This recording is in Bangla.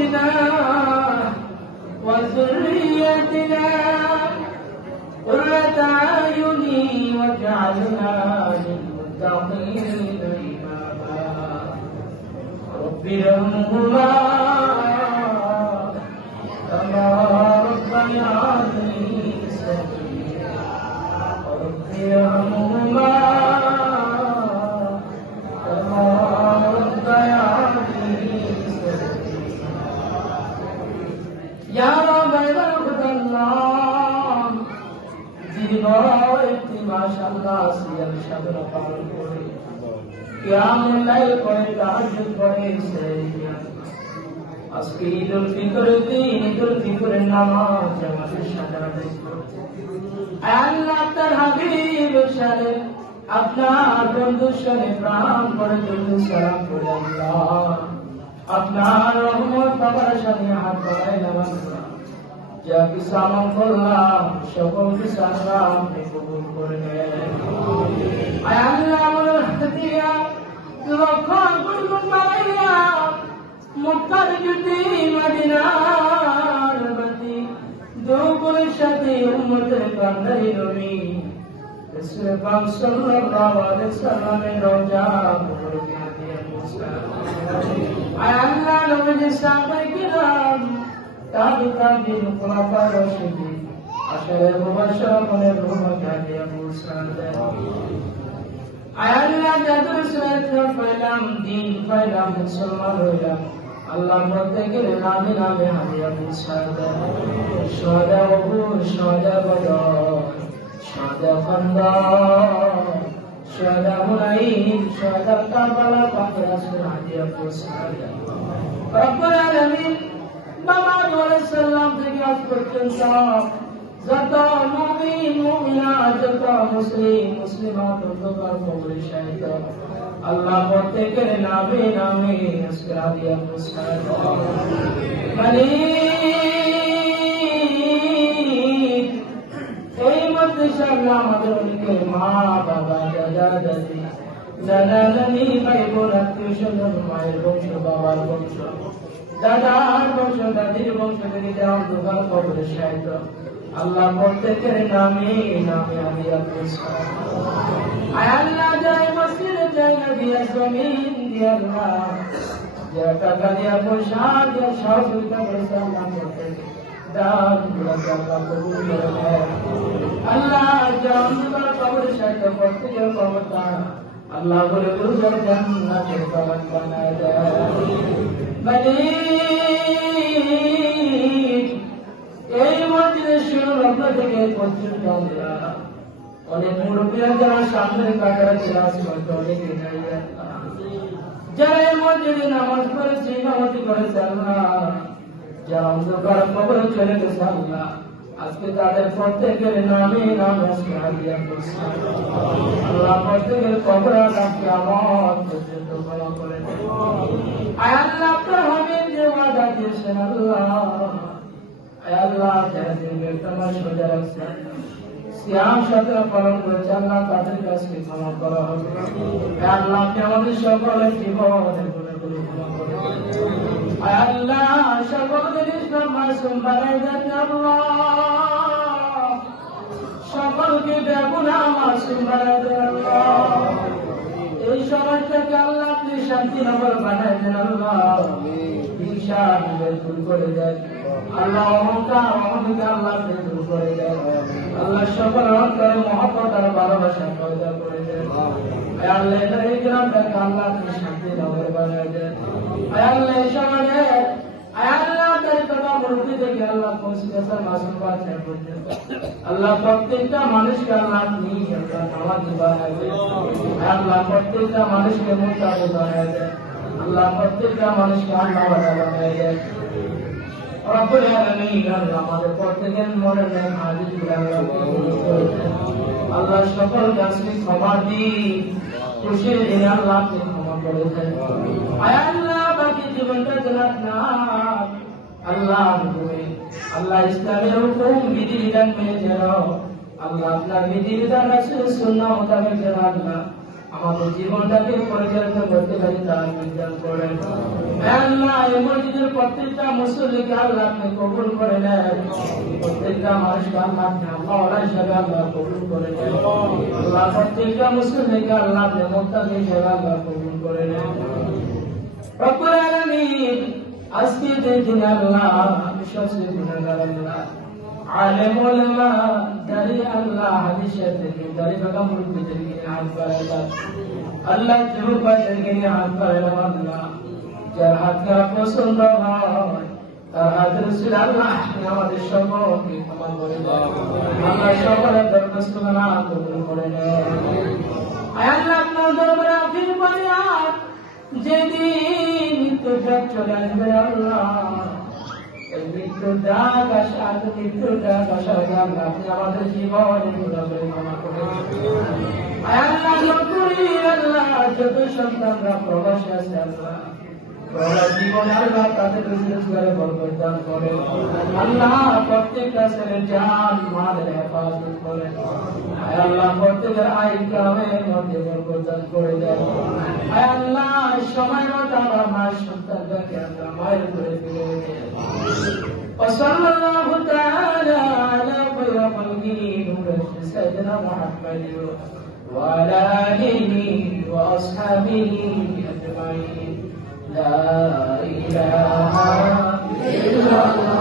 أزواجنا وذريتنا قرة أعين واجعلنا للمتقين إماما رب ارحمهما كما ربياني صغيرا رب ارحمهما كما ربياني صغيرا يا رب عباد الله জীবনটি মাশাআল্লাহ সিয়াম সাধন পালন করে কিয়ামুল লাইল করে তাহাজ্জুদ করে আজকে ঈদুল ফিতরের দিন ঈদুল ফিতরের নামাজ আমাদের সাথে আদায় করছে আল্লাহ তার হাবিব শানে আপনার বন্ধুর শানে প্রাণ করে দুরূদ সালাম করে আল্লাহ আপনার রহমত বাবার সামনে হাত বাড়াই নামাজ যা কিছু আমল করলাম সকল কিছু আল্লাহ আপনি কবুল করে নেন আল্লাহ আমার হাতিয়া লক্ষ গুণ বাড়াইয়া মক্কার জ্যোতি মদিনার বাতি দুগুণের সাথে উম্মতের কান্দারি নবী রাসূল পাক সাল্লাল্লাহু আলাইহি সাল্লামের রওজা মুবারকে দিয়ে মুসলাম আল্লাহ নবীর সাহাবায়ে কিরাম তাবিঈন খুলাফা রাশিদিন আশারে মুবাশশিরিনের রহমতে দিয়ে মুসলাম আল্লাহ যাদের সাথে পেলাম দিন পেলাম মুসলমান হইলাম আল্লাহ প্রত্যেকের নামে নামে হাদিয়া মুসাদা সদা ওহুদ সদা বদর সদা খন্দক সদা হুনাইন সদা কারবালা পাকরা হাদিয়া মুসাদা রব্বুল আলামিন বাবা আলাইহিস সালাম থেকে আজ পর্যন্ত যত মুমিন মুমিনাত যত মুসলিম মুসলিমাত অন্ধকার কবরে শাহিদ আল্লাহ প্রত্যেকের নামে নামে আসরাদিয়া মুসাদ মালিক এই মাদ্রাসা আল্লাহ আমাদের অনেকের মা বাবা দাদা দাদি নানা নানি ভাই বোন আত্মীয় স্বজন মায়ের বংশ বাবার বংশ দাদার বংশ দাদির বংশ থেকে যাও অন্ধকার কবরে শাহিদ আল্লাহ প্রত্যেকের নামে নামে হাদিয়া মুসাদ আল্লাহ জয় মসজিদে জয় নবী জমিন দিয়ে আল্লাহ যে টাকা দিয়া পয়সা দিয়া সহযোগিতা করেছে আল্লাহ প্রত্যেকে দান গুলো আল্লাহ কবুল করে নেয় আল্লাহ জান্নাতুল কবরে শাহিদ প্রত্যেকের কবরটা আল্লাহ বলে দুর্গর জান্নাতের বাগান বানায় দেয় মালিক এই মসজিদে শুরু লগ্ন থেকে পর্যন্ত অনেক মুরব্বীরা যারা সামনের কাটারা ক্লাস করতে অনেকে যারা এই মসজিদে নামাজ পড়েছে নামাজি করেছে আল্লাহ যারা অন্ধকার কবরে চলে গেছে আল্লাহ আজকে তাদের প্রত্যেকের নামে নামে হাদিয়া মুসাদ আল্লাহ প্রত্যেকের কবরে আজকে আমার পর্যন্ত ক্ষমা করে দেন আল্লাহ আপনার হাবিব যে ওয়াদা দিয়েছেন আল্লাহ আল্লাহ যারা দিনের তোমার সোজা রাখছেন সিয়াম সাথে পালন করেছে আল্লাহ তাদের কাছে ক্ষমা করা হবে আল্লাহ আপনি আমাদের সকলের জীবনের গুণাগুলো ক্ষমা করে আল্লাহ সকলের ইসলাম মাসুম বানায় দেন আল্লাহ সকলকে বেগুনাহ মাসুম বানায় দেন আল্লাহ এই সমাজটাকে আল্লাহ আপনি শান্তি নগর বানায় দেন আল্লাহ হিংসা দূর করে দেন আল্লাহ অহংকার অহমিকা আল্লাহ দূর করে দেন আল্লাহ সকল অন্তরে মহব্বত আর ভালোবাসা পয়দা করে দেন আল্লাহ এই গ্রামটাকে আল্লাহ আপনি শান্তি নগর বানায় দেন আল্লাহ এই সমাজে আল্লাহ তাই তোমার মুরব্বী থেকে আল্লাহ পৌঁছে মাসুম বাচ্চা পর্যন্ত আল্লাহ প্রত্যেকটা মানুষকে আল্লাহ আপনি আল্লাহ নামাজি বানায় দেন আল্লাহ প্রত্যেকটা মানুষকে মুত্তাকি বানায় দেন আল্লাহ প্রত্যেকটা মানুষকে আল্লাহ বানায় দেন রব্বুল আলামিন আল্লাহ আমাদের প্রত্যেকের মনের নেক হাজির আল্লাহ সকল গাছকে ক্ষমা দিন খুশির দিন আল্লাহ আপনি ক্ষমা করে দেন আল্লাহ বাকি জীবনটা জান্নাত না আল্লাহ তুমি আল্লাহ ইসলামের হুকুম বিধিবিধান মেনে চলো আল্লাহ আপনার বিধিবিধান রাসূল সুন্নাহ মোতাবেক যেন আল্লাহ আমাদের জীবনটাকে পরিচালিত করতে পারি তার বিধান করেন। আল্লাহ এই মসজিদের প্রত্যেকটা মুসল্লিকে আল্লাহ আপনি কবুল করে নেন, প্রত্যেকটা মানুষকে আল্লাহ আপনি মাওলা হিসেবে আল্লাহ কবুল করে নেন। আল্লাহ প্রত্যেকটা মুসল্লিকে আল্লাহ আপনি মুত্তাকি হিসেবে আল্লাহ কবুল করে নেন। রব্বুল আলামিন আজকে যে দিন আল্লাহ বিশ্বস্ত গুনাহগার আল্লাহ আলেম উলামা দাঁড়িয়ে আল্লাহ হাদিস থেকে দাঁড়িয়ে বাবা মুরব্বিদেরকে হাত বাড়াইলাম আল্লাহ যুবকদেরকে হাত বাড়াইলাম আল্লাহ যার হাত করা পছন্দ হয় তার হাত রসুল আল্লাহ আমাদের সকলকে ক্ষমা করে দাও আল্লাহ সকলের দরখাস্ত না কবুল করে নেয়। আল্লাহ আপনার দরবারে আফিল ফরিয়াদ যেদিন মৃত্যুটা চলে আসবে আল্লাহ মৃত্যুর ডাক আসা মৃত্যুর ডাক আসা আল্লাহ আপনি আমাদের জীবনে ক্ষমা করে আল্লাহ আল্লাহ যত সন্তানরা প্রবাসী আছে আল্লাহ প্রবাস জীবনে আল্লাহ তাদের রোজগারে বরকত দান করে আল্লাহ প্রত্যেকটা ছেলের জান মালের হেফাজত করে আল্লাহ প্রত্যেকের আয় কামের মধ্যে বরকত দান করে দেয় আল্লাহ সময় মতো আমার মায়ের সন্তানটাকে আল্লাহ মায়ের করে ফিরে وصلى الله تعالى على خير خلقه سيدنا محمد وعلى آله وأصحابه أجمعين لا إله إلا الله